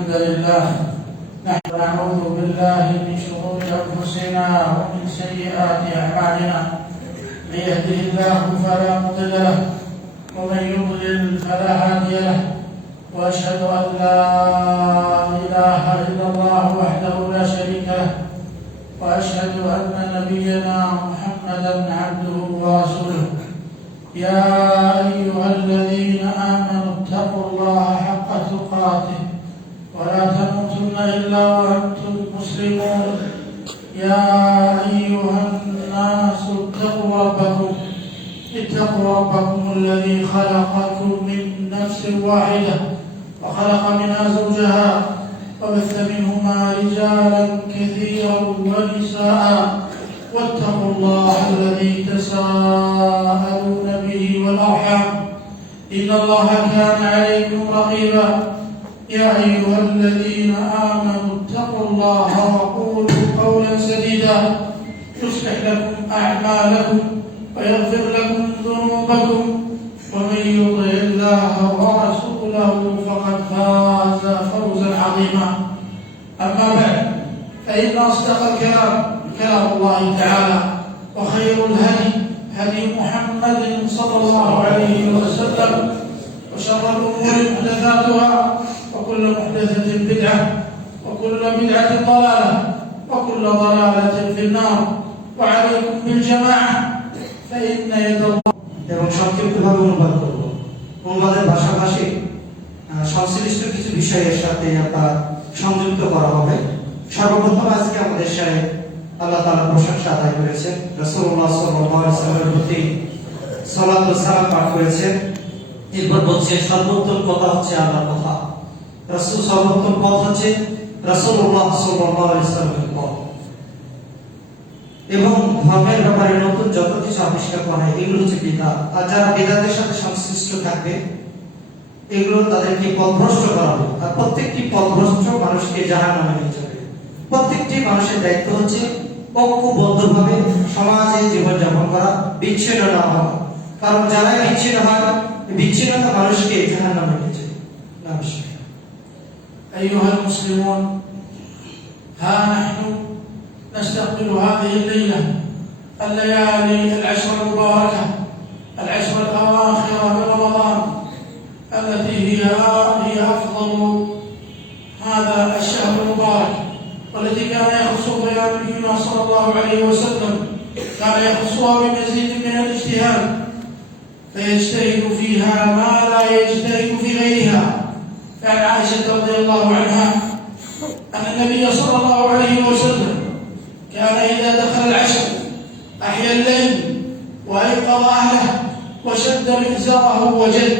الحمد لله نعوذ بالله من شرور أنفسنا ومن سيئات أعمالنا من يهده الله فلا مضل له ومن يضلل فلا هادي له وأشهد أن لا إله إلا الله وحده لا شريك له وأشهد أن نبينا محمدا عبده ورسوله يا أيها الذين آمنوا اتقوا الله حق تقاته ولا تموتن إلا وأنتم مسلمون يا أيها الناس اتقوا ربكم الذي خلقكم من نفس واحدة وخلق منها زوجها وبث منهما رجالا كثيرا ونساء واتقوا الله الذي تساءلون به والأرحام إن الله كان عليكم رقيبا يا أيها الذين آمنوا اتقوا الله وقولوا قولا سديدا يصلح لكم أعمالكم ويغفر لكم ذنوبكم ومن يطع الله ورسوله فقد فاز فوزا عظيما أما بعد فإن أصدق الكلام كلام الله تعالى وخير الهدي هدي محمد صلى الله عليه وسلم وشر الأمور محدثاتها وكل محدثة بدعة وكل بدعة ضلالة وكل ضلالة في النار وعليكم بالجماعة فإن يد الله এবং সংক্ষিপ্তভাবে অনুবাদ করব। অনুবাদের পাশাপাশি সংশ্লিষ্ট কিছু বিষয়ের সাথে আপনার সংযুক্ত করা হবে। সর্বপ্রথম আজকে আমাদের সাথে আল্লাহ তাআলা প্রশংসা আদায় করেছেন, রাসূলুল্লাহ সাল্লাল্লাহু আলাইহি ওয়াসাল্লামের প্রতি সালাত ও সালাম পাঠ করেছেন। এরপর বলছে সর্বোত্তম কথা হচ্ছে আল্লাহর কথা, রাসূল সর্বোত্তম পথ হচ্ছে রাসূলুল্লাহ সাল্লাল্লাহু আলাইহি ওয়াসাল্লামের পথ। এবং ধর্মের ব্যাপারে নতুন যত কিছু আবিষ্কার করা হয় এগুলো হচ্ছে বিদআত। আর যারা বিদআতের সাথে সংশ্লিষ্ট থাকবে এগুলো তাদেরকে পথভ্রষ্ট করা হবে। আর প্রত্যেকটি পথভ্রষ্ট মানুষকে জাহান্নামে নিয়ে যাবে। প্রত্যেকটি মানুষের দায়িত্ব হচ্ছে ঐক্যবদ্ধভাবে সমাজে জীবনযাপন করা, বিচ্ছিন্ন না হওয়া। কারণ যারা বিচ্ছিন্ন হয়, বিচ্ছিন্নতা মানুষকে জাহান্নামে নিয়ে যাবে। নমস্কার। أيها المسلمون ها نحن نستقبل هذه الليلة الليالي العشر المباركة العشر الأواخر من رمضان التي هي أفضل هذا الشهر المبارك والتي كان يخص بها نبينا صلى الله عليه وسلم كان يخصها بمزيد من الاجتهاد فيجتهد فيها ما لا يجتهد في غيرها. فعن عائشة رضي الله عنها أن النبي صلى الله عليه وسلم كان إذا دخل العشر أحيا الليل وأيقظ أهله وشد مئزره وجد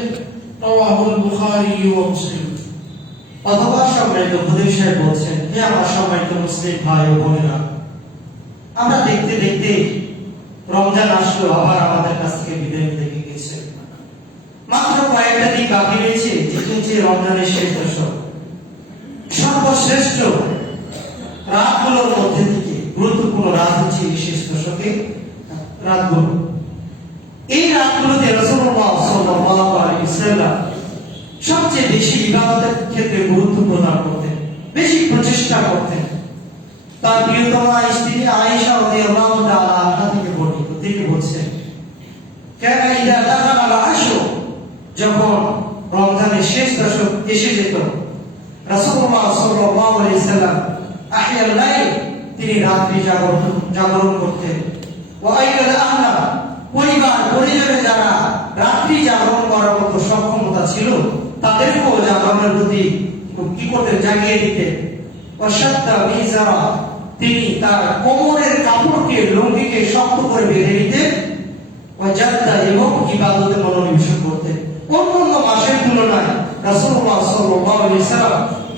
رواه البخاري ومسلم. অথবা সম্মানিত উপদেশ সাহেব বলছেন, হে আমার সম্মানিত মুসলিম ভাই ও বোনেরা, আমরা দেখতে দেখতে রমজান আসলো, আবার আমাদের কাছ থেকে বিদায় নিতে গেছে। মাত্র কয়েকটা দিন বাকি রয়েছে, যেটি হচ্ছে রমজানের শেষ দশক। সর্বশ্রেষ্ঠ রাতগুলোর মধ্যে থেকে গুরুত্বপূর্ণ রাত হচ্ছে এই শেষ দশকের রাতগুলো। এই রাতগুলোতে রাসূলুল্লাহ সাল্লাল্লাহু আলাইহি ওয়াসাল্লাম সবচেয়ে বেশি ইবাদতের ক্ষেত্রে গুরুত্ব প্রদান করতেন, বেশি প্রচেষ্টা করতেন। তার প্রিয়তমা স্ত্রী আয়েশা রাদিয়াল্লাহু তাআলা আনহা থেকে বর্ণিত, তিনি বলছেন, কানা ইযা দাখালা আল-আশর, যখন রমজানের শেষ দশক এসে যেত, রাসূলুল্লাহ সাল্লাল্লাহু আলাইহি ওয়াসাল্লাম আহইয়াল লাইল, তিনি রাত্রি জাগরণ করতেন। ওয়া আইকাল আহলা, পরিজনে যারা রাত্রি জাগরণ করার মতো সক্ষমতা ছিল তাদেরকেও জাগরণের প্রতি কি করতেন, জাগিয়ে দিতেন। ওয়াশাদ্দা মিজারা, তিনি তার কোমরের কাপড়কে, লুঙ্গিকে শক্ত করে বেঁধে নিতেন। ওয়াজাদ্দা, এবং ইবাদতে মনোনিবেশ করতেন। অন্যান্য মাসের তুলনায় রাসূলুল্লাহ সাল্লাল্লাহু আলাইহি ওয়াসাল্লাম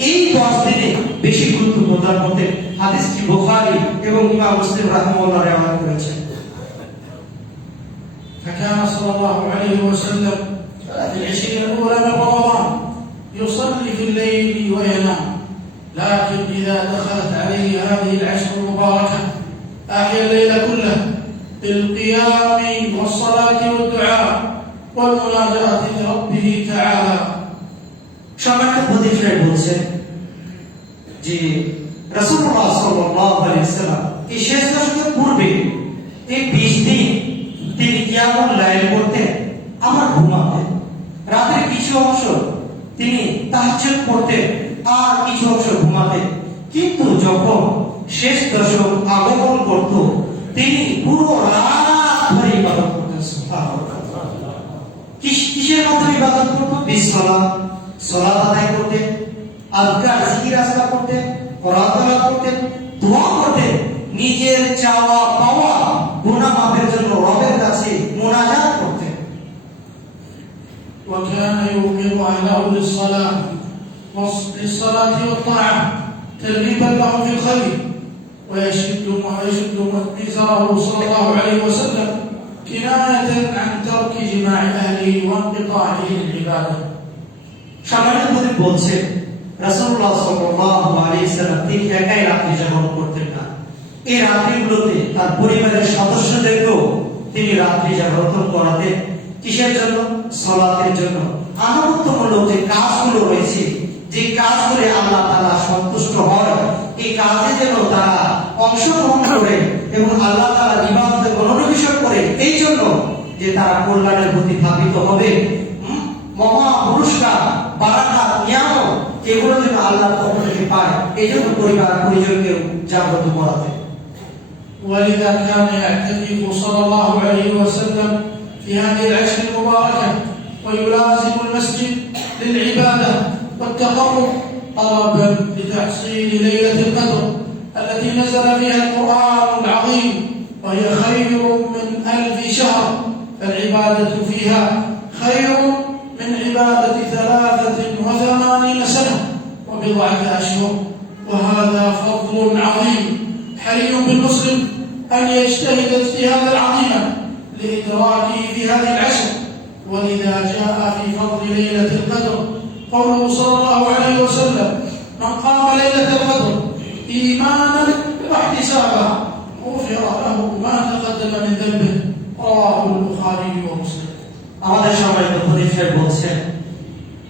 এই 10 দিনে বেশি গুরুত্ব প্রদান করতেন। হাদিসটি বুখারী এবং ইমাম মুসলিম রাহিমাহুল্লাহ রিওয়ায়াত করেছেন। فكان صلى الله عليه وسلم في العشرين الأولى من رمضان يصلي في الليل وينام، لكن إذا دخلت عليه هذه العشر المباركة أحيا الليل كله بالقيام والصلاة والدعاء والمناجاة لربه تعالى. সম্মানিত প্রতিষ্ঠায় বলছেন, যে রাসূলুল্লাহ সাল্লাল্লাহু আলাইহি ওয়াসাল্লাম এই শেষ দশকের পূর্বে এই 20 দিন তিনি কিয়ামুল লাইল করতেন, আমার ঘুমাতেন। রাতের কিছু অংশ তিনি তাহাজ্জুদ পড়তেন আর কিছু অংশ ঘুমাতেন। কিন্তু যখন শেষ দশক আগমন করত তিনি পুরো রাত ধরে ইবাদত করতেন। সুবহানাল্লাহ। কিসের মাধ্যমে ইবাদত করতেন? বিসসালাত, সালাত আদায় করতেন, আযকার জিকির আসকার করতেন, কোরআন তেলাওয়াত করতেন, দোয়া করতেন, নিজের চাওয়া পাওয়া গুনাহ মাফের জন্য রবের কাছে মুনাজাত করতেন। وكان يوقظ أهله للصلاة والطاعة ترغيبا لهم في الخير ويشد مئزره صلى الله عليه وسلم كناية عن ترك جماع أهله وانقطاعه للعبادة. সামান্য করে বলছেন রাসূলুল্লাহ সাল্লাল্লাহু আলাইহি ওয়াসাল্লাম তিনি একাই রাত্রি জাগরণ করতেন না। এই রাত্রিগুলোতে তার পরিবারের সদস্যদেরকেও তিনি রাত্রি জাগরণ করাতেন। কিসের জন্য? সালাতের জন্য। আনুগত্যমূলক যে কাজগুলো রয়েছে, যে কাজগুলো আল্লাহ তাআলা সন্তুষ্ট হয়, এই কাজে যেন তারা অংশগ্রহণ করে এবং আল্লাহ তাআলার ইবাদতে মনোনিবেশ করে, এই জন্য যে তারা কল্যাণের প্রতি ধাবিত হবে, মহা পুরস্কার, বারাকাত, নিয়ামত এগুলো যেন আল্লাহর পক্ষ থেকে পায়, এই জন্য পরিবার পরিজনকে জাগ্রত করাতে। ولذا كان يعتكف صلى الله عليه وسلم في هذه العشر المباركة ويلازم المسجد للعبادة والتقرب طلبا لتحصيل ليلة القدر التي نزل فيها القرآن العظيم وهي خير من 1000 شهر، فالعبادة فيها خير من عبادة 83 سنة وبضعة أشهر، وهذا فضل عظيم حري بالمسلم أن يجتهد اجتهادا عظيما لإدراكه في هذه العشر. ولذا جاء في فضل ليلة القدر قوله صلى الله عليه وسلم: من قام ليلة القدر إيمانا واحتسابا غفر له ما تقدم من ذنبه، رواه البخاري ومسلم. আমাদের সম্মানিত খলিফা বলছেন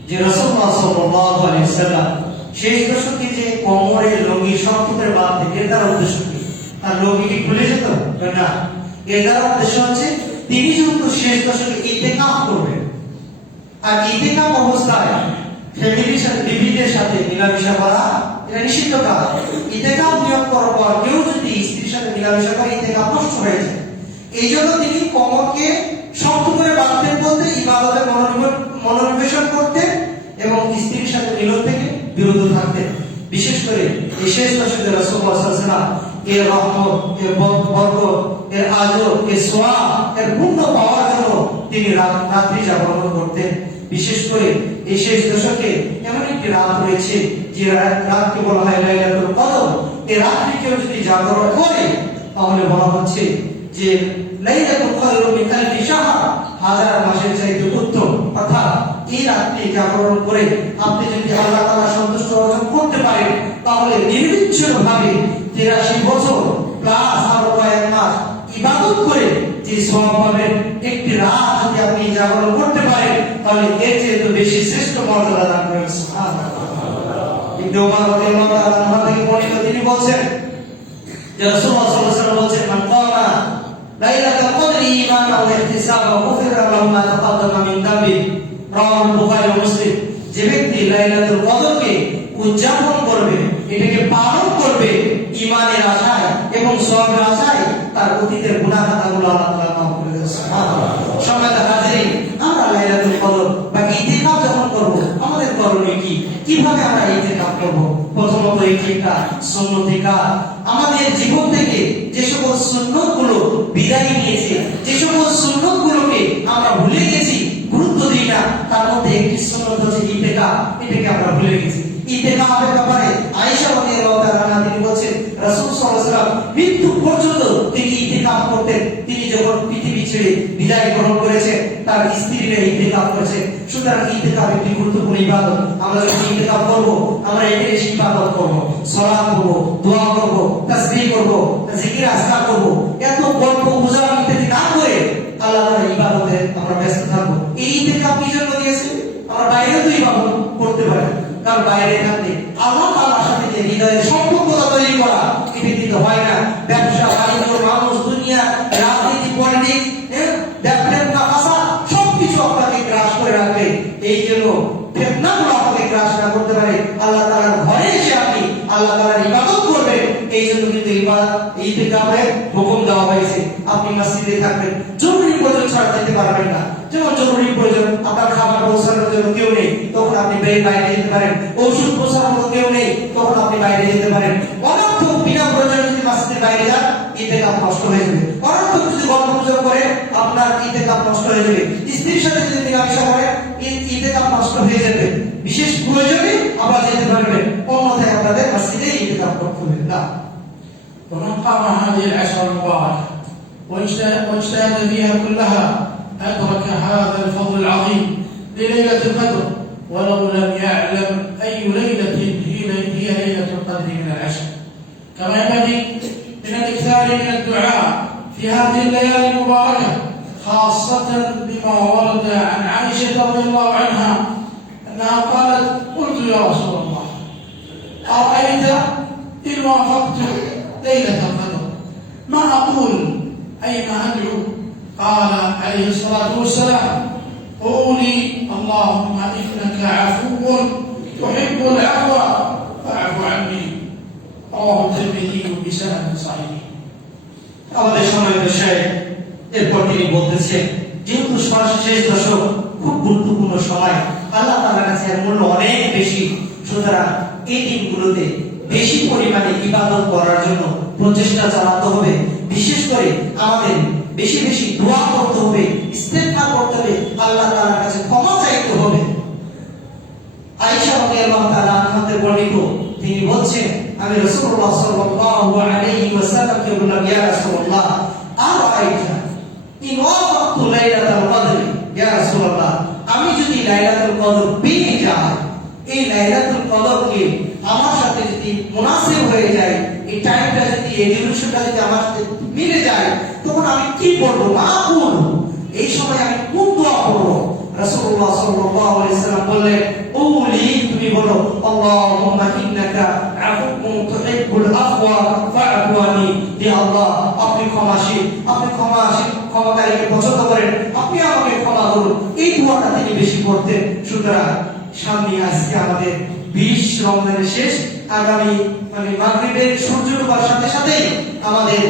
যে রাসূলুল্লাহ সাল্লাল্লাহু আলাইহি ওয়াসাল্লাম শেষ দশকে যে কোমরের লুঙ্গি শক্তদের বাদ থেকে তার উদ্দেশ্য কি? তার লুঙ্গি কি খুলে যেত না? এর উদ্দেশ্য হচ্ছে তিনি যেহেতু শেষ দশকে ইতিকাফ করবেন, আর ইতিকাফ অবস্থায় ফ্যামিলির সাথে, বিবিদের সাথে মিলামেশা করা এটা নিষিদ্ধ কাজ। ইতিকাফ নিয়ত করার পর কেউ যদি স্ত্রীর সাথে মিলামেশা করে ইতিকাফ নষ্ট হয়ে যায়। এই জন্য তিনি কোমরকে শক্ত করে বাঁধতেন, বলতে ইবাদতে মনোনিবেশন করতেন এবং স্ত্রীর সাথে মিলন থেকে বিরত থাকতেন। বিশেষ করে এই শেষ দশকে রাসূলুল্লাহ সাল্লাল্লাহু আলাইহি ওয়াসাল্লাম এর রহমত, এর বরকত, এর আজর, এর সওয়াব, এর পুণ্য পাওয়ার জন্য তিনি রাত্রি জাগরণ করতেন। বিশেষ করে এই শেষ দশকে এমন একটি রাত রয়েছে যে রাতকে বলা হয় লাইলাতুল কদর। এই রাত্রি কেউ যদি জাগরণ করে তাহলে বলা হচ্ছে যে লাইলাতুল কদর মিন 1000 শাহর, 1000 মাসের চাইতে উত্তম। অর্থাৎ এই রাত্রি জাগরণ করে আপনি যদি আল্লাহ তাআলার সন্তুষ্ট অর্জন করতে পারেন তাহলে নির্বিচ্ছিন্নভাবে 83 বছর প্লাস আরো কয়েক মাস ইবাদত করে যে সওয়াব পাবেন, একটি রাত যদি আপনি জাগরণ করতে পারেন তাহলে এর চেয়ে তো বেশি শ্রেষ্ঠ মর্যাদা লাভ করবেন। সুবহানাল্লাহ। ইবনে ওমর রাদিয়াল্লাহু তাআলা আনহু থেকে বর্ণিত, তিনি বলেন যে রাসূলুল্লাহ সাল্লাল্লাহু আলাইহি ওয়াসাল্লাম বলেন, মান কামা লাইলাতুল কদরি ঈমানান ওয়া ইহতিসাবান গুফিরা লাহু মা তাকাদ্দামা মিন যামবি, রাওয়াহুল বুখারী ও মুসলিম। যে ব্যক্তি লাইলাতুল কদরকে উদযাপন করবে, এটাকে পালন করবে ঈমানের আশায় এবং সওয়াবের আশায়, তার অতীতের গুনাহ খাতাগুলো আল্লাহ তাআলা মাফ করে দেন। সুবহানাল্লাহ। সম্মানিত হাজিরিন, আমরা লাইলাতুল কদর বা ইতিকাফ যখন করব আমাদের করণীয় কি? কিভাবে আমরা ইতিকাফ করব? প্রথমত একটা সুন্নতি কাজ। আমাদের জীবন থেকে যে সকল সুন্নতগুলো বিদায় নিয়েছে, যে সকল সুন্নতগুলোকে আমরা ভুলে গেছি, গুরুত্ব দিই না, তার মধ্যে একটি সুন্নত হচ্ছে ইতিকাফ। এটাকে আমরা ভুলে গেছি। ইতিকাফের ব্যাপারে আয়েশা রাদিয়াল্লাহু তাআলা তিনি বলেন রাসূল সাল্লাল্লাহু আলাইহি ওয়াসাল্লাম মৃত্যু পর্যন্ত তিনি ইতিকাফ করতেন। তিনি যখন পৃথিবী ছেড়ে বিদায় গ্রহণ করেছেন তার স্ত্রীরা ইতিকাফ করেছে। সুতরাং ইতিকাফ একটি গুরুত্বপূর্ণ ইবাদত। আমরা যখন ইতিকাফ করব আমরা এর ইবাদত করব, সালাত করব, দোয়া করব, তাসবিহ করব, জিকির আজকার করব। এত গল্প গুজব ইত্যাদি না করে আল্লাহ তাআলার ইবাদতে আমরা ব্যস্ত থাকব। এই ইতিকাফ কি জন্য দিয়েছে? আমরা বাইরে তো ইবাদত করতে পারি, কারণ বাইরে থাকলে আল্লাহ তাআলার সাথে যে হৃদয় ইতিকাফের হুকুম দেওয়া হয়েছে। আপনি মসজিদে থাকবেন, জরুরি প্রয়োজন ছাড়া যেতে পারবেন না। যেমন জরুরি প্রয়োজন, আপনার খাবার পৌঁছানোর জন্য কেউ নেই, তখন আপনি বাইরে যেতে পারেন। ওষুধ পৌঁছানোর মতো কেউ নেই, তখন আপনি বাইরে যেতে পারেন। অনর্থক বিনা প্রয়োজনে যদি মসজিদের বাইরে যান, ইতিকাফ নষ্ট হয়ে যাবে। অনর্থক যদি গল্পগুজব করেন, আপনার ইতিকাফ নষ্ট হয়ে যাবে। স্ত্রীর সাথে যদি মেলামেশা করেন, ইতিকাফ নষ্ট হয়ে যাবে। বিশেষ প্রয়োজনে আপনারা যেতে পারবেন, অন্যথায় আপনাদের মসজিদে ইতিকাফ করতে হবে না। ومن قام هذه العشر المباركة واجتهد فيها كلها أدرك هذا الفضل العظيم لليلة القدر ولو لم يعلم أي ليلة هي ليلة القدر من العشر. كما ينبغي من الإكثار من الدعاء في هذه الليالي المباركة، خاصة بما ورد عن عائشة رضي الله عنها أنها قالت: قلت يا رسول الله أرأيت إن وافقت ليلة القدر ما أقول أين أدعو؟ قال عليه الصلاة والسلام: قولي اللهم إنك عفو تحب العفو فاعف عني. رواه الترمذي بسند صحيح. আমাদের সম্মানিত শেখ এরপর তিনি বলতেছেন, যেহেতু শেষ দশক খুব গুরুত্বপূর্ণ সময়, আল্লাহ তাআলার কাছে এর মূল্য অনেক বেশি, সুতরাং এই দিনগুলোতে বেশি পরিমাণে ইবাদত করার জন্য প্রচেষ্টা চালাতে হবে। বিশেষ করে আমাদের বেশি বেশি দোয়া করতে হবে, ইস্তেগফার করতে হবে, আল্লাহ তাআলার কাছে ক্ষমা চাইতে হবে। আয়েশা রাদিয়াল্লাহু তাআলা আনহাতে বর্ণিত, তিনি বলছেন, আমি রাসূলুল্লাহ সাল্লাল্লাহু আলাইহি ওয়াসাল্লামকে বললাম, ইয়া রাসূলুল্লাহ আরাইতা ইন ওয়াফাকতু লাইলাতুল কদর, ইয়া রাসূলুল্লাহ আমি যদি লাইলাতুল কদর পেয়ে যাই, এই লাইলাতুল কদরকে আমার সাথে যদি মুনাসিব হয়ে যায়, এই টাইমটা যদি, এই ডিউরেশনটা যদি আমার সাথে মিলে যায়, তখন আমি কি করব? মা বল, এই সময় আমি কোন দোয়া করব? রাসূলুল্লাহ সাল্লাল্লাহু আলাইহি ওয়াসাল্লাম বললেন, ওলি তুমি বলো, আল্লাহুম্মা ইন্নাকা আফুউন তুহিব্বুল আফওয়া ফা'ফু আননি। হে আল্লাহ, আপনি ক্ষমাশীল, আপনি ক্ষমাকারীকে পছন্দ করেন, আপনি আমাকে ক্ষমা করুন। এই দোয়াটা তিনি বেশি করতেন। সুতরাং সামনে আজকে আমাদের 20 রমজানের শেষ, আগামী মাগরিবের সূর্য ডোবার সাথে সাথে আমাদের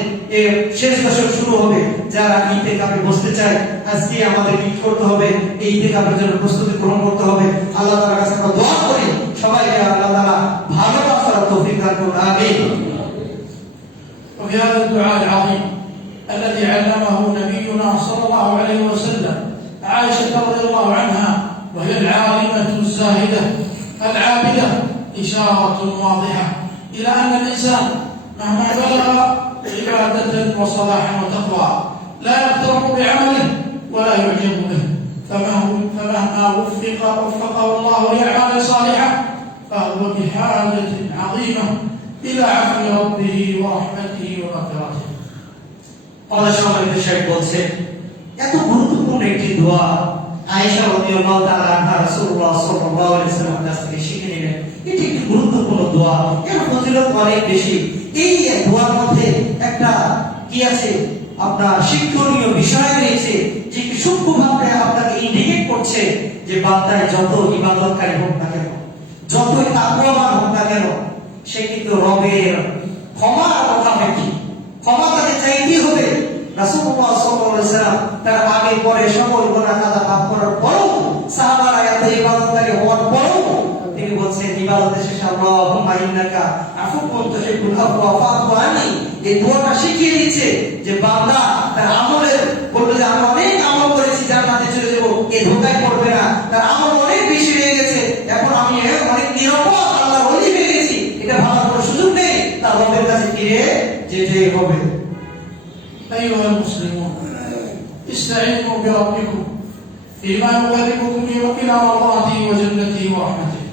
শেষ দশক শুরু হবে। যারা ইতিকাফে বসতে চায়, আজকে আমাদের কি করতে হবে? এই ইতিকাফের জন্য প্রস্তুতি গ্রহণ করতে হবে। আল্লাহ তাআলার কাছে আমরা দোয়া করি, সবাইকে আল্লাহ তাআলা ভালো কাজ করার তৌফিক দান করুন। আমিন। وفي هذا الدعاء العظيم الذي علمه نبينا صلى الله عليه وسلم عائشة رضي الله عنها وهي العالمة الزاهدة العابدة، إشارة واضحة إلى أن الإنسان مهما بلغ عبادة وصلاحا وتقوى لا يغتر بعمله ولا يعجب به، فمهما وفقه الله لأعمال صالحة فهو بحاجة عظيمة إلى عفو ربه ورحمته ومغفرته. আমাদের সম্মানিত শেখ বলছেন, এত গুরুত্বপূর্ণ একটি দোয়া আয়েশা রাদিয়াল্লাহু তাআলা আনহা রাসূলুল্লাহ সাল্লাল্লাহু আলাইহি ওয়াসাল্লামের কাছ থেকে শিখে নিলেন। এটি একটি গুরুত্বপূর্ণ দোয়া, এর ফজিলত অনেক বেশি। এই দোয়ার মধ্যে একটা কি আছে, আপনার শিক্ষণীয় বিষয় রয়েছে, যে কি সূক্ষ্মভাবে আপনাকে ইন্ডিকেট করছে যে বান্দায় যত ইবাদতকারী হোক না কেন, যতই তাকওয়াবান হোক না কেন, সে কিন্তু রবের ক্ষমার মুখাপেক্ষী, ক্ষমা তাকে চাইতেই হবে। রাসূলুল্লাহ সাল্লাল্লাহু আলাইহি ওয়াসাল্লাম তার আগে পরে সকল গুনাহ কাদা মাফ করার পরও, সাহাবারা এত ইবাদতকারী হওয়ার পরও তিনি বলছেন ইবাদতের শেষে আল্লাহুম্মা ইন্নাকা আফুউন তুহিব্বুল আফওয়া ফা'ফু আননি। এই দোয়াটা শিখিয়ে দিচ্ছে যে বান্দা তার আমলের বলবে যে আমি অনেক আমল করেছি, জান্নাতে চলে যাব, এই ধোঁকায় পড়বে না। তার আমল অনেক বেশি হয়ে গেছে, এখন আমি অনেক নিরাপদ আল্লাহর ওলি হয়ে গেছি, এটা ভাবার কোনো সুযোগ নেই, তার রবের কাছে ফিরে যেতে হবে। أيها المسلمون استعينوا بربكم فيما يقربكم إلى مرضاته وجنته ورحمته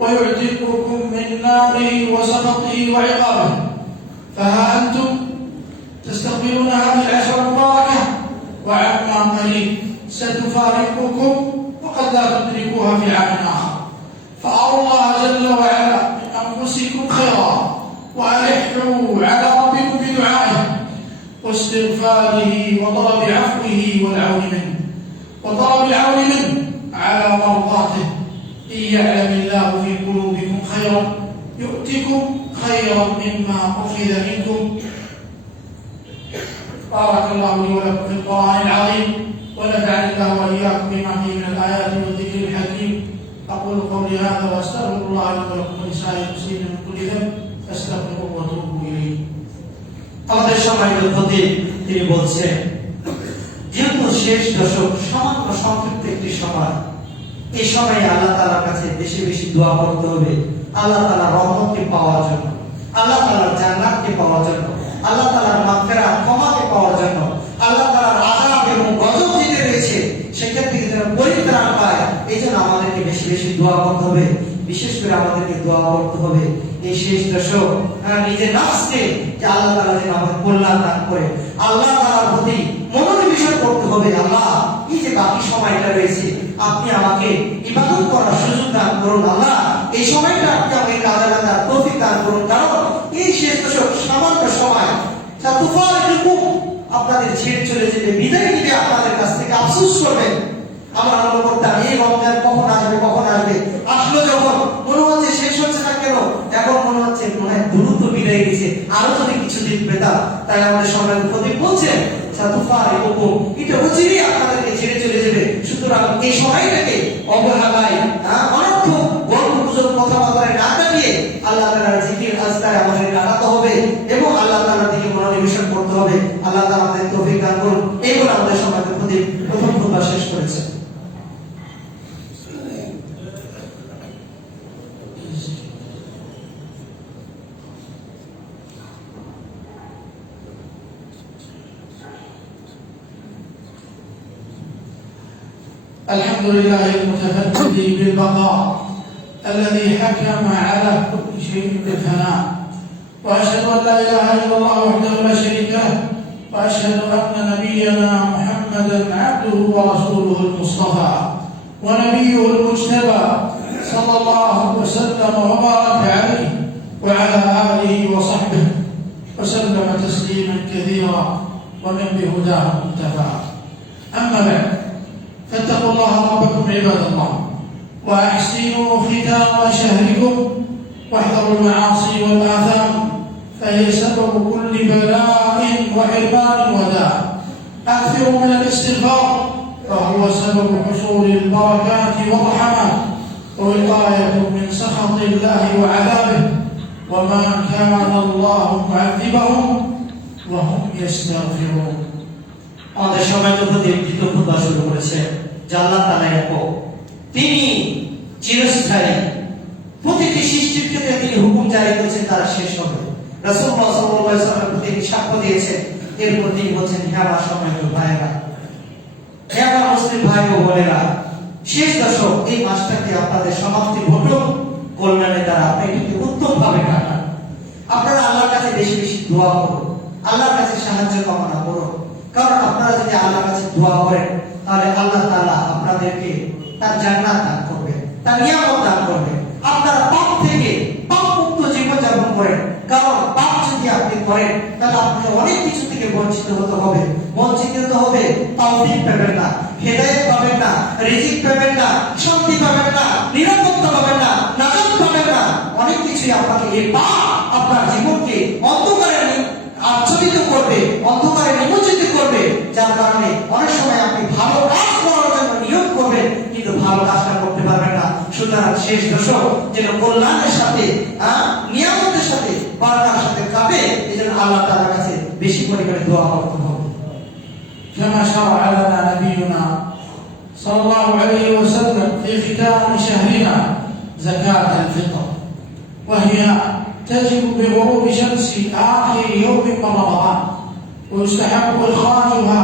ويعتقكم من ناره وسخطه وعقابه. فها أنتم تستقبلون هذه العشر المباركة وعما قريب ستفارقكم وقد لا تدركوها في عام آخر، فأروا الله جل وعلا من أنفسكم خيرا وألحوا على ربكم بدعائه واستغفاره وطلب عفوه والعون منه على مرضاته. إن يعلم الله في قلوبكم خيرا يؤتكم خيرا مما أخذ منكم بارك الله لي ولكم في القرآن العظيم ونفعني الله وإياكم بما فيه من الآيات والذكر الحكيم. أقول قولي هذا وأستغفر الله لي ولكم ولسائر المسلمين من كل ذنب فاستغفروه وتوبوا إليه. আমাদের সম্মানিত খতিব তিনি বলছেন, যেহেতু শেষ দশক সামান্য সংক্ষিপ্ত একটি সময়, এই সময়ে আল্লাহ তাআলার কাছে বেশি বেশি দোয়া করতে হবে আল্লাহ তাআলার রহমতকে পাওয়ার জন্য, আল্লাহ তাআলার জান্নাতকে পাওয়ার জন্য, আল্লাহ তাআলার মাগফিরাত ক্ষমাকে পাওয়ার জন্য, আল্লাহ তাআলার আযাব এবং গজব যেটা রয়েছে সেখান থেকে যেন পরিত্রাণ পায়, এই জন্য আমাদেরকে বেশি বেশি দোয়া করতে হবে। বিশেষ করে আমাদেরকে দোয়া করতে হবে এই শেষ দশক নিজের নফসকে যে আল্লাহ তাআলা যেন আমাদের কল্যাণ দান করে, আল্লাহ তাআলার প্রতি মনোনিবেশ করতে হবে। আল্লাহ, এই যে বাকি সময়টা রয়েছে আপনি আমাকে ইবাদত করার সুযোগ দান করুন। আল্লাহ, এই সময়টা আপনি আমাকে কাজে লাগানোর তৌফিক দান করুন, কারণ এই শেষ দশক সামান্য সময় আপনাদের ছেড়ে চলে যেতে, বিদায় নিতে আপনাদের কাছ থেকে আফসোস করবেন। আমার মনে করতাম এই রমজান কখন আসবে কখন আসবে, আসলো যখন মনে হচ্ছে শেষ হচ্ছে না কেন, এখন মনে হচ্ছে মনে হয় দ্রুত বিদায় গেছে, আরো যদি কিছুদিন পেতাম। তাই আমাদের সম্মানিত খতিব বলছেন এটা অচিরেই আপনাদেরকে ছেড়ে চলে যাবে। সুতরাং এই সময়টাকে অবহেলায় অনর্থক গল্প গুজব কথাবার্তায় না কাটিয়ে আল্লাহ তাআলার জিকির আজকার আমাদের কাটাতে হবে এবং আল্লাহ তাআলার দিকে মনোনিবেশ করতে হবে। আল্লাহ তাআলা আমাদের তৌফিক দান করুন। এইগুলো আমাদের সম্মানিত খতিব প্রথম খুতবা শেষ করেছেন। الحمد لله المتفرد بالبقاء الذي حكم على كل شيء بالفناء، واشهد ان لا اله الا الله وحده لا شريك له، واشهد ان نبينا محمدا عبده ورسوله المصطفى ونبيه المجتبى صلى الله وسلم وبارك عليه وعلى اله وصحبه وسلم تسليما كثيرا ومن بهداه مقتفى. اما بعد، فاتقوا الله ربكم عباد الله، واحسنوا ختام شهركم، واحذروا المعاصي والاثام فهي سبب كل بلاء وحرمان وداء. اكثروا من الاستغفار فهو سبب حصول البركات والرحمات ووقاية من سخط الله وعذابه، وما كان الله معذبهم وهم يستغفرون. আমাদের সময় তো দ্বিতীয় খুতবা শুরু করেছে যে আল্লাহ তাআলা একক, তিনি চিরস্থায়ী, প্রতিটি সৃষ্টির ক্ষেত্রে তিনি হুকুম জারি করেছেন তারা শেষ হবে। রাসূলুল্লাহ সাল্লাল্লাহু আলাইহি ওয়াসাল্লাম প্রতি সাক্ষ্য দিয়েছেন, এরপর তিনি বলেছেন, হে আমার সম্মানিত ভাইয়েরা, হে আমার মুসলিম ভাই ও বোনেরা, শেষ দশক এই মাসটাকে আপনাদের সমাপ্তি ঘটুক কল্যাণে দ্বারা আপনি এটিকে উত্তম ভাবে কাটান। আপনারা আল্লাহর কাছে বেশি বেশি দোয়া করুন, আল্লাহর কাছে সাহায্য কামনা করুন, কারণ আপনারা যদি আল্লাহর কাছে দোয়া করেন তাহলে আল্লাহ তাআলা আপনাদেরকে তার জান্নাত দান করবেন, তার নিয়ামত দান করবেন। আপনারা পাপ থেকে পাপ মুক্ত জীবন যাপন করেন, কারণ পাপ যদি আপনি করেন তাহলে আপনি অনেক কিছু থেকে বঞ্চিত হতে হবে। বঞ্চিত হতে হবে, তৌফিক পাবেন না, হেদায়েত পাবেন না, রিজিক পাবেন না, শান্তি পাবেন না, নিরাপত্তা পাবেন না, নাজাত পাবেন না। অনেক কিছুই আপনাকে এই পাপ আপনার জীবনকে অন্ধকারে আচ্ছাদিত করবে, অন্ধকারে নিমজ্জিত করবে, যার কারণে অনেক সময় আপনি ভালো কাজ করার জন্য নিয়োগ করবেন কিন্তু ভালো কাজটা করতে পারবেন না। সুতরাং শেষ দশক যেন কল্যাণের সাথে নিয়ামতের সাথে বারাকার সাথে কাটে, এজন্য আল্লাহ তাআলার কাছে বেশি পরিমাণে দোয়া করতে হবে। كما شرع لنا نبينا صلى الله عليه وسلم في ختام شهرنا زكاة الفطر، وهي تجب بغروب شمس آخر يوم من رمضان، ويستحب إخراجها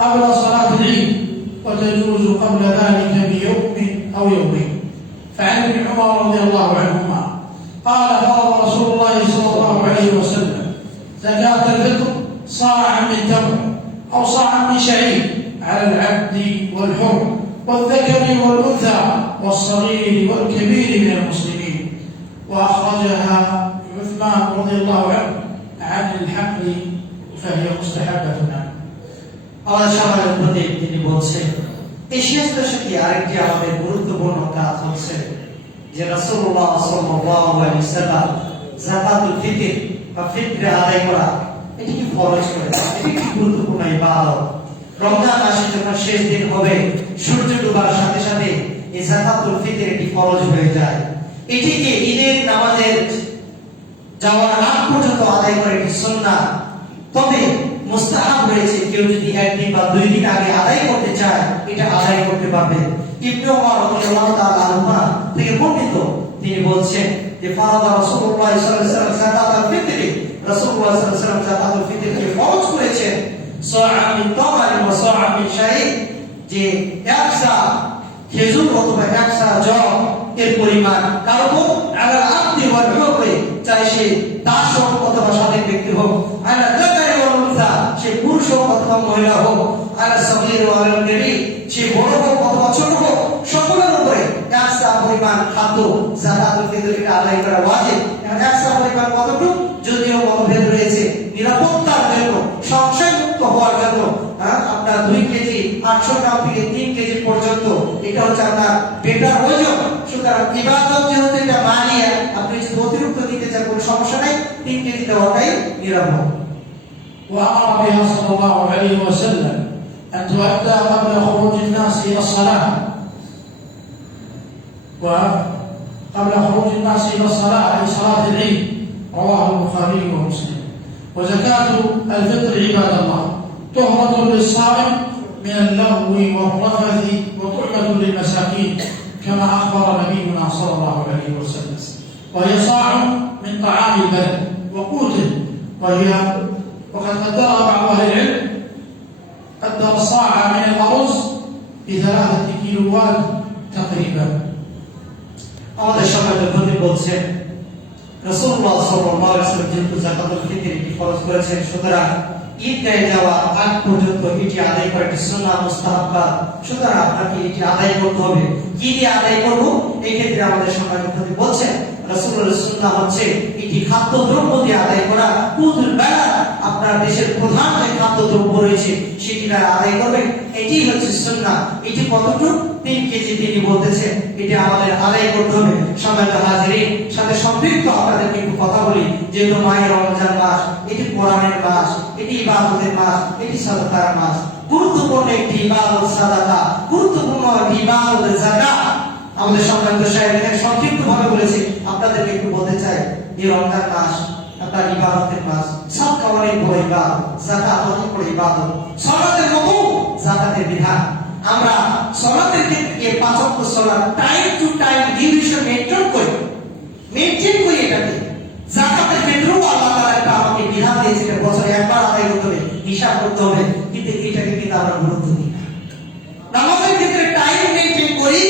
قبل صلاة العيد، وتجوز قبل ذلك بيوم أو يومين. فعن ابن عمر رضي الله عنهما قال فرض رسول الله صلى الله عليه وسلم زكاة الفطر صاعا من تمر أو صاعا من شعير على العبد والحر والذكر والأنثى والصغير والكبير من المسلمين، وأخرجها عثمان رضي الله عنه عن الحقل فهي مستحبة عنه. আমাদের সমাজের প্রতি তিনি বলছেন, এই শেষ দশকে আরেকটি আমাদের গুরুত্বপূর্ণ কাজ হচ্ছে যে রাসূলুল্লাহ সাল্লাল্লাহু আলাইহি ওয়াসাল্লাম যাকাতুল ফিতর বা ফিতর আদায় করা, এটি কি ফরজ করেছেন। এটি একটি গুরুত্বপূর্ণ ইবাদত। রমজান মাসে যখন শেষ দিন হবে, সূর্য ডোবার সাথে সাথে এই যাকাতুল ফিতর এটি ফরজ হয়ে যায়। এটিকে ঈদের নামাজের যাওয়ার আগ পর্যন্ত আদায় করে এটি সুন্নাহ। তবে মুস্তাহাব রয়েছে, কেউ যদি একদিন বা 2 দিন আগে আদায় করতে চায় এটা আদায় করতে পারবে। ইবনে ওমর রাদিয়াল্লাহু তাআলা আনহু থেকে বর্ণিত, তিনি বলছেন যে ফারাদা রাসূলুল্লাহ সাল্লাল্লাহু আলাইহি ওয়াসাল্লাম যাকাতুল ফিতর, রাসূলুল্লাহ সাল্লাল্লাহু আলাইহি ওয়াসাল্লাম যাকাতুল ফিতরকে ফরজ করেছেন সাআ মিন তামারি ওয়া সাআ মিন শাইই, যে 1 সা খেজুর অথবা 1 সা জব এর পরিমাণ কার উপর, আলা আব্দি ওয়াল হুররি, চাই সে দাস হোক অথবা স্বাধীন ব্যক্তি হোক, আলা যাকারি ওয়াল উনসা, সে পুরুষ হোক অথবা মহিলা হোক, আলা সগীর ওয়া আলা কাবীর, সে বড় হোক অথবা ছোট হোক, সকলের উপরে 1 সা পরিমাণ খাদ্য যাকাতুল ফিতরকে আদায় করা ওয়াজিব। এখন 1 সা পরিমাণ কতটুকু, যদিও মতভেদ রয়েছে, নিরাপত্তার জন্য, সংশয় মুক্ত হওয়ার জন্য আপনার 2 কেজি 800 গ্রাম থেকে 3 কেজি পর্যন্ত এটা হচ্ছে আপনার বেটার ওজন। সুতরাং ইবাদত যেহেতু এটা মানিয়া, আপনি যদি অতিরিক্ত দিতে চান কোনো সমস্যা নাই, 3 কেজি দেওয়াটাই নিরাপদ। وأمر بها صلى الله عليه وسلم أن تؤدى قبل خروج الناس إلى الصلاة، وقبل خروج الناس إلى الصلاة أي صلاة العيد، رواه البخاري ومسلم. وزكاة الفطر عباد الله طهرة للصائم من اللغو والرفث وطعمة للمساكين كما أخبر نبينا صلى الله عليه وسلم، وهي صاع من طعام البلد وقوته، وقد قدرها بعض أهل العلم، قدر الصاع من الأرز ب3 كيلوات تقريبا. আমাদের সম্মানিত খতিব বলছেন রাসূলুল্লাহ সাল্লাল্লাহু আলাইহি ওয়াসাল্লাম যেহেতু যাকাতুল ফিতর এটি ফরজ করেছেন, সুতরাং ঈদগাহে যাওয়া আগ পর্যন্ত এটি আদায় করা একটি সুন্নাহ মুস্তাহাব। সুতরাং আপনাকে এটি আদায় করতে হবে। কি দিয়ে আদায় করব, এই ক্ষেত্রে আমাদের সম্মানিত খতিব বলছেন রাসূলুল্লাহ সুন্নাহ হচ্ছে এটি খাদ্যদ্রব্য দিয়ে আদায় করা। কুতুল বালাদ, আপনার দেশের প্রধান যে খাদ্যদ্রব্য রয়েছে সেটি আদায় করবেন, এটি হচ্ছে সুন্নাহ। এটি কতটুকু, 3 কেজি তিনি বলতেছেন, এটি আমাদের আদায় করতে হবে। সম্মানিত হাজিরিন, সাথে সম্পৃক্ত আপনাদেরকে একটু কথা বলি, যেহেতু মাহে রমজান মাস, এটি কোরআনের মাস, এটি ইবাদতের মাস, এটি সাদাকার মাস। গুরুত্বপূর্ণ একটি ইবাদত সাদাকা, গুরুত্বপূর্ণ একটি ইবাদত যাকাত। আমাদের সম্মানিত সাহেব এখানে সংক্ষিপ্ত ভাবে বলেছে, আপনাদেরকে একটু বলতে চাই, এই রমজান মাস আপনার ইবাদতের মাস। সাদকা অনেক বড় ইবাদত, যাকাত অনেক বড় ইবাদত। সালাতের মতো যাকাতের বিধান, আমরা সালাতের ক্ষেত্রে 5 ওয়াক্ত সালাত time to time duration maintain করি, এটাকে। যাকাতের ক্ষেত্রেও আল্লাহ তাআলা একটা আমাকে বিধান দিয়েছে, বছরে একবার আদায় করতে হবে, হিসাব করতে হবে, কিন্তু এটাকে কিন্তু আমরা গুরুত্ব দিই না। নামাজের ক্ষেত্রে টাইম মেইনটেইন করি,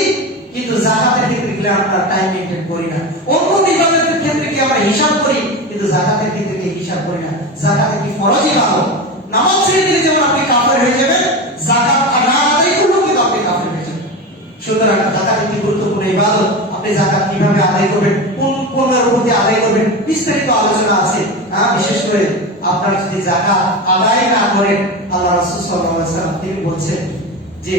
কিন্তু যাকাতের ক্ষেত্রে গেলে আমরা টাইম মেইনটেইন করি না। অন্য ইবাদতের ক্ষেত্রে কি আমরা হিসাব করি, কিন্তু যাকাতের ক্ষেত্রে কি হিসাব করি না। যাকাত কি ফরজ ইবাদত, নামাজ ছেড়ে দিলে যেমন আপনি কাফের হয়ে যাবেন, যাকাত না আদায় করলেও কিন্তু আপনি কাফের হয়ে যাবেন। সুতরাং যাকাত একটি গুরুত্বপূর্ণ ইবাদত। আপনি যাকাত কিভাবে আদায় করবেন, কোন পণ্যের উপর দিয়ে আদায় করবেন, বিস্তারিত আলোচনা আছে। বিশেষ করে আপনারা যদি যাকাত আদায় না করেন, আল্লাহ রাসূল সাল্লাল্লাহু আলাইহি ওয়াসাল্লাম তিনি বলছেন যে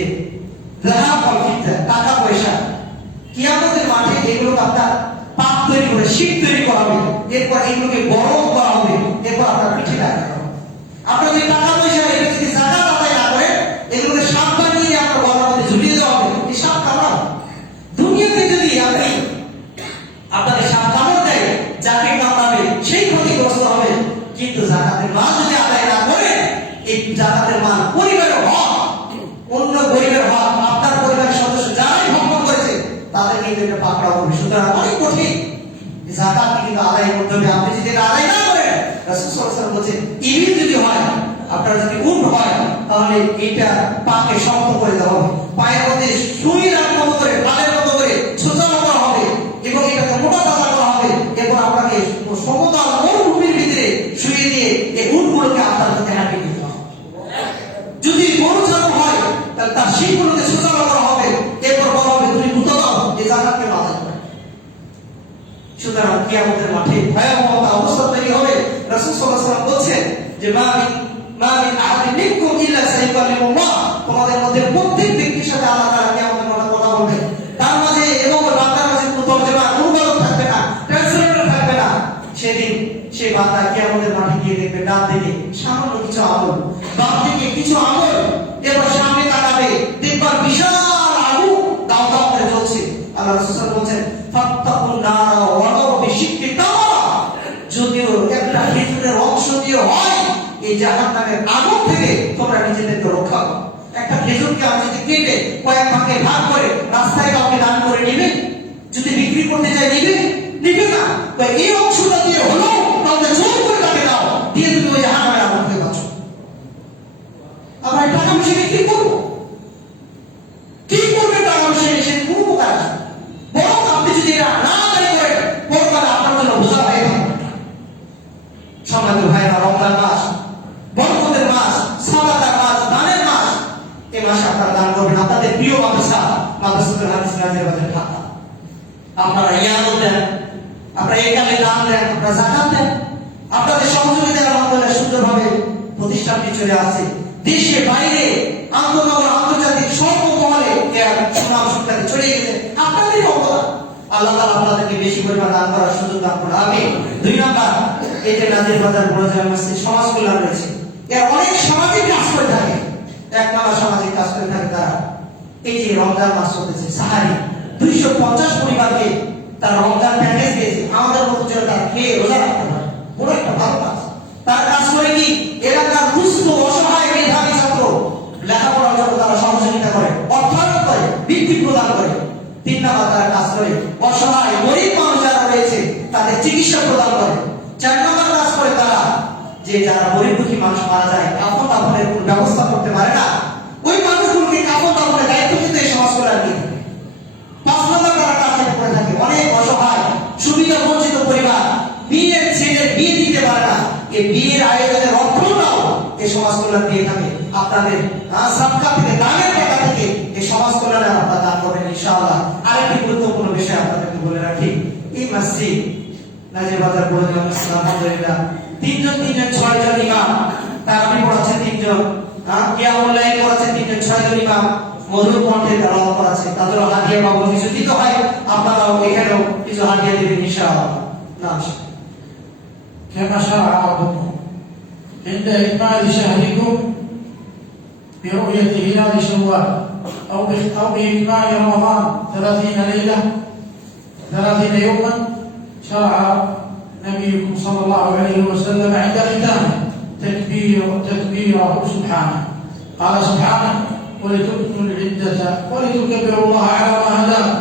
যাহাব ওয়াল ফিতর, টাকা পয়সা কিয়ামতের মাঠে এগুলো আপনার পাপ তৈরি করে, শীত তৈরি করা হবে, এরপর এগুলোকে গরম করা হবে, এরপর আপনার পিঠে লাগা হবে। আপনার যে টাকা পয়সা, এটা যদি যাকাত আদায় না করেন, এগুলোকে সাপ বানিয়ে আপনার গলার মধ্যে ঝুলিয়ে দেওয়া হবে, এই সাপ কামড়াবে। দুনিয়াতে যদি আপনি আপনাদের সাপ কামড় দেয়, যাকে কামড়াবে সেই ক্ষতিগ্রস্ত হবে। কিন্তু যাকাতের মাল যদি আদায় না করেন, এই যাকাতের মাল পরিবারের হক, অন্য গরিবের হক, আপনার পরিবারের সদস্য যারাই ভক্ষণ করেছে তাদেরকে এটা পাকড়া হবে। সুতরাং অনেক কঠিন, যাকাত কিন্তু আদায় করতে হবে। আপনি যদি এটা আদায় না করেন, রাসূল সাল্লাল্লাহু আলাইহি ওয়াসাল্লাম বলেছেন, ইবিল যদি হয়, আপনার যদি উট হয়, তাহলে এটা পাকে শক্ত করে দেওয়া হবে, পায়ের মধ্যে সুইর মতো করে, পালের মতো করে ছোটানো করা হবে এবং এটাকে মোটা তাজা করা হবে। এরপর আপনাকে সমতল মরুভূমির ভিতরে শুয়ে দিয়ে এই উটগুলোকে আপনার হাতে হাঁটিয়ে দিতে হবে। যদি গরু চালু হয়, তাহলে তার শিংগুলোকে ছোটানো করা হবে, এরপর বলা হবে তুমি মুতা দাও, এই যাকাতকে আদায় করে। সুতরাং কিয়ামতের মাঠে ভয়াবহ অবস্থা তৈরি হবে। রাসূল সাল্লাল্লাহু আলাইহি ওয়াসাল্লাম বলেছেন যে মা মিন আহাদিন মিনকুম ইল্লা সাইকালিমুল্লাহ, তোমাদের মধ্যে প্রত্যেক ব্যক্তির সাথে আল্লাহ তাআলা কিয়ামতের মাঠে কথা বলবে। তার মাঝে এবং বান্দার মাঝে কোনো তরজমা, অনুবাদক থাকবে না, ট্রান্সলেটর থাকবে না। সেদিন সেই বান্দা কিয়ামতের মাঠে গিয়ে দেখবে ডান দিকে সামান্য কিছু আমল, বাম দিকে কিছু আমল, এবার সামনে তাকাবে দেখবার বিশাল আগুন দাও দাও করে জ্বলছে। আল্লাহ রাসূল বলেন ফাত্তাকুন নারা ওয়ালাউ বিশিক্কি তামরা, যদিও একটা খেজুরের অংশ দিয়ে হয় এই জাহান্নামের আগুন থেকে তোমরা নিজেদেরকে রক্ষা করো। একটা খেজুরকে আমি যদি কেটে কয়েক ভাগে ভাগ করে রাস্তায় কাউকে দান করে নিবে, যদি বিক্রি করতে চাই নিবে না, তো এই অংশটা দিয়ে হলো তাহলে জোর করে তাকে দাও, দিয়ে তুমি ওই জাহান্নামের আগুন থেকে বাঁচো। আমরা টাকা পয়সা কি করবো? কি করবে টাকা পয়সা এসে কোনো উপকার আছে? বরং আপনি যদি এটা না আদায় করেন পরকালে আপনার জন্য বোঝা হয়ে যাবে। সম্মানিত ভাইরা, রমজান মাস বরকতের মাস, সালাতের মাস, দানের মাস। এই মাসে আপনারা দান করবেন আপনাদের প্রিয় মাদ্রাসাতুল হাদিস নাজিরাবাদের খাতা। আপনারা ইয়ানত দেন, আপনারা একালে দান দেন, আপনারা যাকাত দেন। আপনাদের সহযোগিতার মাধ্যমে সুন্দরভাবে প্রতিষ্ঠানটি চলে আসছে দেশে বাইরে, আন্তর্জাতিক সর্বমহলে এর সুনাম সুখ্যাতি চলে গেছে আপনাদের অবদান। আল্লাহ তাআলা আপনাদেরকে বেশি পরিমাণ দান করার সুযোগ দান করুন, আমিন। 2 নাম্বার, এই যে নাজির বাজার বড় জামে মসজিদ সমাজ কল্যাণ রয়েছে, এর অনেক সামাজিক কাজ করে থাকে। 1 নাম্বার সামাজিক কাজ করে থাকে তারা। এই যে রমজান মাস চলতেছে, সাহারি 250 পরিবারকে তার রমজান প্যাকেজ দিয়েছে, আমাদের মতো যেন তার খেয়ে রোজা রাখতে পারে, বড় একটা ভালো কাজ। তার কাজ করে কি এলাকার দুস্থ অসহায় মেধাবী ছাত্র লেখাপড়ার জন্য তারা সহযোগিতা করে, অর্থায়ন করে, বৃত্তি প্রদান করে। 3 নাম্বার, তারা কাজ করে অসহায় গরিব মানুষ যারা রয়েছে তাদের চিকিৎসা প্রদান করে। 4 নাম্বার কাজ করে তারা যে যারা গরিব দুঃখী মানুষ মারা যায় কাফন দাফনের কোনো ব্যবস্থা করতে পারে না, ওই মানুষগুলোকে কাফন দাফনের দায়িত্ব কিন্তু এই সমাজ কল্যাণ নিয়ে। 5 নাম্বার, তারা কাজ করে থাকে অনেক অসহায় সুবিধা বঞ্চিত পরিবার, বিয়ের ছেলে বিয়ে দিতে পারে না, এই বিয়ের আয়োজনের অর্থটাও এই সমাজ কল্যাণ দিয়ে থাকে। আপনাদের সাদকা থেকে, দানের টাকা থেকে এই সমাজ কল্যাণে আপনারা দান করবেন ইনশাআল্লাহ। আরেকটি গুরুত্বপূর্ণ বিষয় আপনাদেরকে বলে রাখি, এই মসজিদ নাজির বাজার বড় জামে মসজিদ আলহামদুলিল্লাহ 3 জন 6 জন ইমাম, তারাবি পড়াচ্ছেন 3 জন, কিয়ামুল লাইল পড়াচ্ছেন 3 জন 6 জন ইমাম, মধুর কণ্ঠে তেলাওয়াত করাচ্ছে। তাদেরও হাদিয়া বা কিছু দিতে হয়, আপনারাও এখানেও কিছু হাদিয়া দিবেন ইনশাআল্লাহ। না كما شرع ربكم عند إكمال شهركم برؤية هلال شوال أو بإكمال رمضان 30 ليلة 30 يوما، شرع نبيكم صلى الله عليه وسلم عند ختامه تكبيره سبحانه. قال سبحانه ولتكملوا العدة ولتكبروا الله على ما هداكم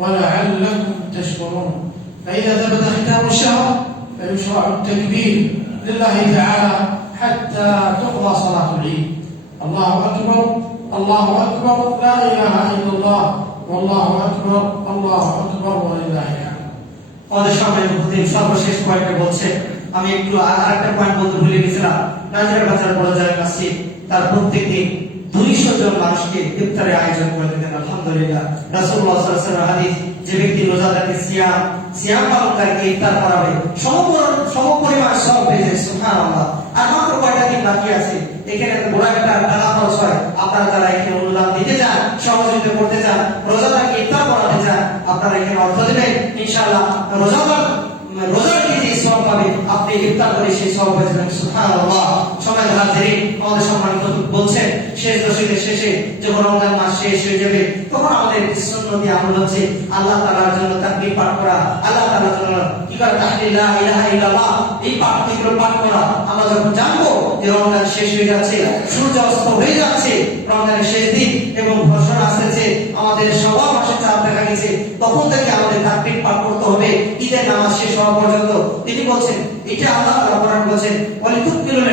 ولعلكم تشكرون. فإذا ثبت ختام الشهر فيشرع التكبير لله تعالى حتى تقضى صلاة العيد. الله أكبر الله أكبر لا إله إلا الله والله أكبر الله أكبر ولله الحمد. আমাদের সামনে প্রতিদিন সর্বশেষ পয়েন্টে বলছে, আমি একটু আরেকটা পয়েন্ট বলতে ভুলে গেছিলাম। নাজির বাজার বড় জামে মসজিদ তার প্রত্যেকদিন 200 জন মানুষকে ইফতারের আয়োজন করে দেন আলহামদুলিল্লাহ। রাসূলুল্লাহ সাল্লাল্লাহু আলাইহি ওয়াসাল্লাম হাদিস, যে ব্যক্তি রোজাদারকে সিয়াম পালনকারীকে ইফতার করাবে সমপরিমাণ সওয়াব পেয়ে যায়। সুবহানাল্লাহ। আর মাত্র কয়টা দিন বাকি আছে, এখানে বড় একটা টাকা খরচ হয়। আপনারা যারা এখানে অনুদান দিতে চান, সহযোগিতা করতে চান, রোজাদারকে ইফতার করাতে চান, আপনারা এখানে অর্থ দেবেন ইনশাআল্লাহ। রোজার কি যে সওয়াব পাবে, আপনি ইফতার করে সেই সওয়াব পেয়ে যাবেন। সুবহানাল্লাহ। সবাই হাজিরিন, আমাদের সম্মানিত বলছেন শেষ দশকের শেষে যখন রমজান মাস শেষ হয়ে যাবে তখন আমাদের সুন্নতি আমল হচ্ছে আল্লাহ তাআলার জন্য তাকবীর পাঠ করা, আল্লাহ তাআলার জন্য কি করা, তাহলিল লা ইলাহা ইল্লাল্লাহ, এই পাঠগুলো পাঠ করা। আমরা যখন জানবো যে রমজান শেষ হয়ে যাচ্ছে, সূর্য অস্ত হয়ে যাচ্ছে, রমজানের শেষ দিন এবং ঘোষণা আসছে আমাদের সবার মাসে চাঁদ দেখা গেছে, তখন থেকে আমাদের তাকবীর পাঠ করতে হবে ঈদের নামাজ শেষ হওয়া পর্যন্ত। তিনি বলছেন, এটা আল্লাহ কোরআন বলেছেন ওয়ালিতুকিলুল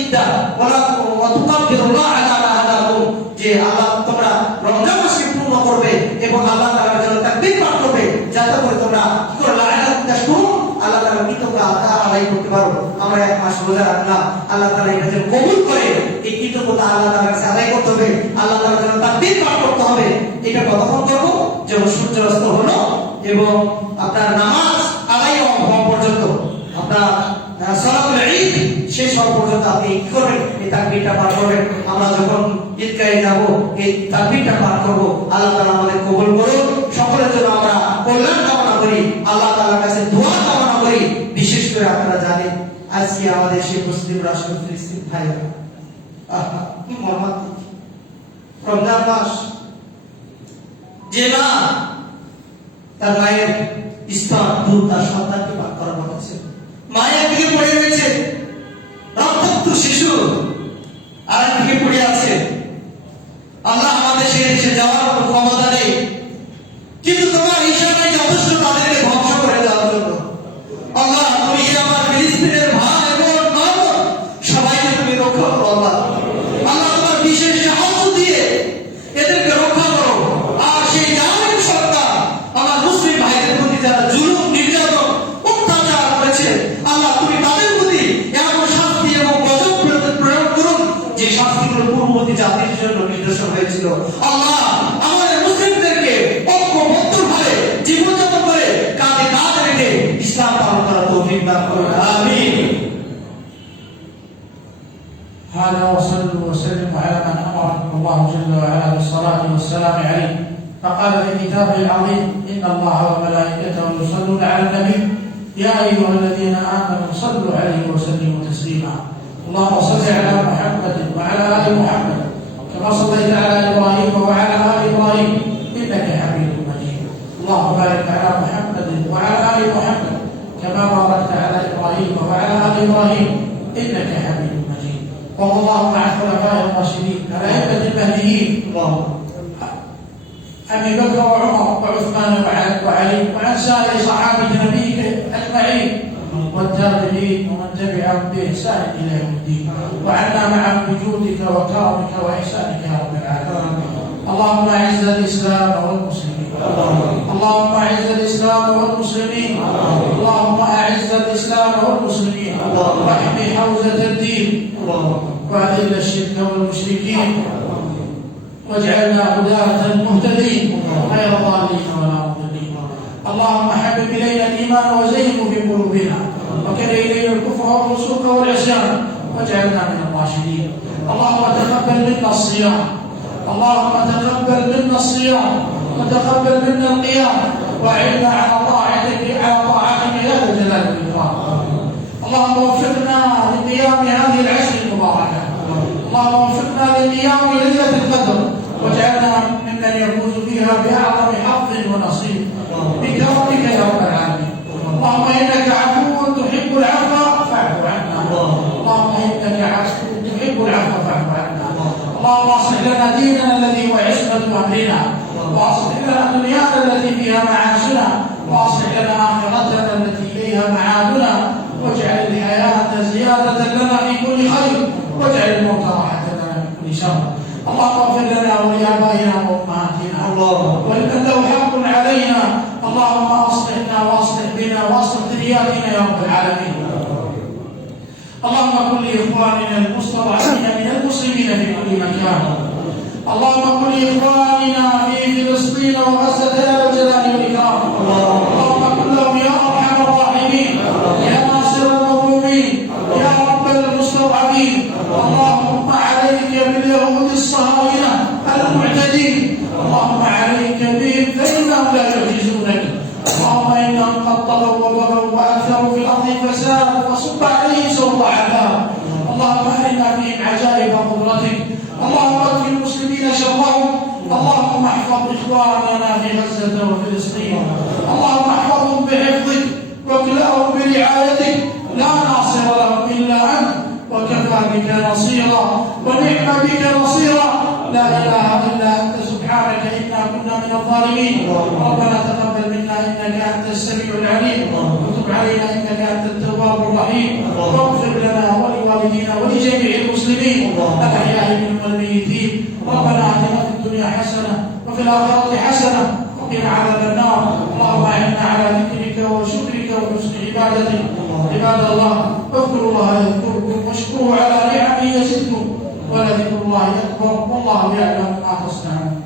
ইদ্দা ওয়া তুকাব্বিরুল্লাহ আলা মা হাদাকুম, যে আল্লাহ তোমরা রমজান মাসকে পূর্ণ করবে এবং আল্লাহ তাআলার জন্য তাকবীর পাঠ করবে, যাতে করে তোমরা কি করে লাআলাকুম তাশকুরুন, আল্লাহ তাআলা কৃতজ্ঞতা আদায় করতে পারো। আমরা 1 মাস রোজা রাখলাম, আল্লাহ তাআলা এটা যেন কবুল করে, এই কৃতজ্ঞতা আল্লাহ তাআলার কাছে আদায় করতে হবে, আল্লাহ তাআলার জন্য তাকবীর পাঠ করতে হবে। এটা কতক্ষণ করব? যখন সূর্য অস্ত হলো এবং আপনার নামাজ আদায় হওয়া পর্যন্ত, আপনার সালাতুল ঈদ শেষ হওয়া পর্যন্ত আপনি কি করবেন? এই তাকবীরটা পাঠ করবেন। আমরা যখন ঈদগাহে যাব এই তাকবীরটা পাঠ করব। আল্লাহ তাআলা আমাদের কবুল করুন। সকলের জন্য আমরা কল্যাণ কামনা করি, আল্লাহ তাআলার কাছে দোয়া কামনা করি। বিশেষ করে আপনারা জানেন আজকে আমাদের সেই মুসলিম রাষ্ট্র ফিলিস্তিন ভাইরা কি মর্মান্তিক রমজান মাস, যে মা তার মায়ের স্তন দুধ তার সন্তানকে পান করার কথা ছিল, মায়ের দিকে পড়ে রয়েছে রক্তাক্ত শিশু, আর দিকে পড়ে আছে। আল্লাহ আমাদের সেই দেশে যাওয়ার কোনো ক্ষমতা নেই, কিন্তু তোমার ইশারায় যথেষ্ট তাদেরকে ধ্বংস করে দেওয়ার জন্য। আল্লাহ তুমি আমার ফিলিস্তিনের ভাই বোন মা সবাইকে তুমি রক্ষা করো। আল্লাহ আল্লাহ তোমার বিশেষ সাহায্য দিয়ে এদেরকে রক্ষা করো। আর সেই জালিম সরকার আমার মুসলিম ভাইদের প্রতি যারা জুলুম নির্যাতন অত্যাচার করেছে, আল্লাহ তুমি তাদের প্রতি এমন শাস্তি এবং গজব প্রয়োগ করুন যে শাস্তিগুলো পূর্ববর্তী জাতির জন্য নির্দেশন হয়েছিল। আল্লাহ আমাদের মুসলিমদেরকে ঐক্যবদ্ধভাবে জীবনযাপন করে কাঁধে কাঁধ রেখে ইসলাম পালন করার তৌফিক দান করুন। আমিন। هذا وصلوا وسلموا على من امركم الله جل وعلا بالصلاه والسلام عليه، فقال في كتابه العظيم: ان الله وملائكته يصلون على النبي يا ايها الذين امنوا صلوا عليه وسلموا تسليما. اللهم صل على محمد وعلى ال محمد كما صليت على ابراهيم وعلى ال ابراهيم انك حميد مجيد. اللهم بارك على محمد وعلى ال محمد كما باركت على ابراهيم وعلى ال ابراهيم انك حميد مجيد. وارض اللهم عن الخلفاء الراشدين الائمه المهديين ابي بكر وعمر وعثمان وعلي وعن سائر صحابه نبيك اجمعين والتابعين ومن تبعهم باحسان الى يوم الدين، وعنا معهم بجودك وكرمك واحسانك يا رب العالمين. اللهم اعز الاسلام والمسلمين، اللهم اعز الاسلام والمسلمين، اللهم اعز الاسلام والمسلمين، واحمي حوزه الدين واذل الشرك والمشركين، واجعلنا هداة مهتدين غير ضالين ولا مضلين. اللهم حبب الينا الايمان وزينه في قلوبنا، وكره الينا الكفر والفسوق والعصيان واجعلنا من الراشدين. اللهم تقبل منا الصيام، اللهم تقبل منا الصيام وتقبل منا القيام، واعنا على طاعتك يا ذا الجلال والاكرام. اللهم وفقنا لقيام هذه العشر المباركه، اللهم وفقنا لقيام ليله القدر، واجعلنا ممن يفوز فيها باعظم حظ ونصيب بكرمك يا رب العالمين. اللهم انك عفو تحب العفو فاعف عنا، اللهم انك عفو تحب العفو فاعف عنا. اللهم اصلح لنا ديننا الذي هو عصمه امرنا، واصلح لنا دنيانا التي فيها معاشنا، واصلح لنا اخرتنا التي اليها معادنا، واجعل الحياه زياده لنا في كل خير، واجعل الموت راحه لنا من كل شر. اللهم اغفر لنا ولابائنا وامهاتنا ولمن له حق علينا. اللهم اصلحنا واصلح بنا واصلح ذرياتنا يا رب العالمين. اللهم كن لاخواننا المستضعفين من المسلمين في كل مكان، اللهم كن لاخواننا في فلسطين وغزه يا ذا الجلال والاكرام. اللهم كن لهم يا ارحم الراحمين، يا ناصر المظلومين، يا رب المستضعفين. اللهم عليك باليهود الصهاينه المعتدين، اللهم عليك بهم فانهم لا يعجزونك. اللهم انهم قد طغوا وبغوا واكثروا في الارض فسادا فصب عليهم سوط عذاب. اللهم ارنا فيهم عجائب قدرتك، اللهم اكف المسلمين شرهم. اللهم احفظ اخواننا في غزه وفلسطين، اللهم احفظهم بحفظك واكلأهم برعايتك، لا ناصر لهم الا انت، وكفى بك نصيرا ونعم بك نصيرا. لا اله الا انت سبحانك انا كنا من الظالمين. ربنا تقبل منا انك انت السميع العليم، وتب علينا انك انت التواب الرحيم، واغفر لنا ولوالدينا ولجميع المسلمين الاحياء منهم والميتين. ربنا اتنا في الدنيا حسنه وفي الاخره حسنه وقنا عذاب النار. اللهم اعنا على ذكرك وشكرك وحسن عبادتك. عباد الله اذكروا الله يذكركم واشكروه على نعمه يزدكم، ولذكر الله اكبر والله يعلم ما تصنعون.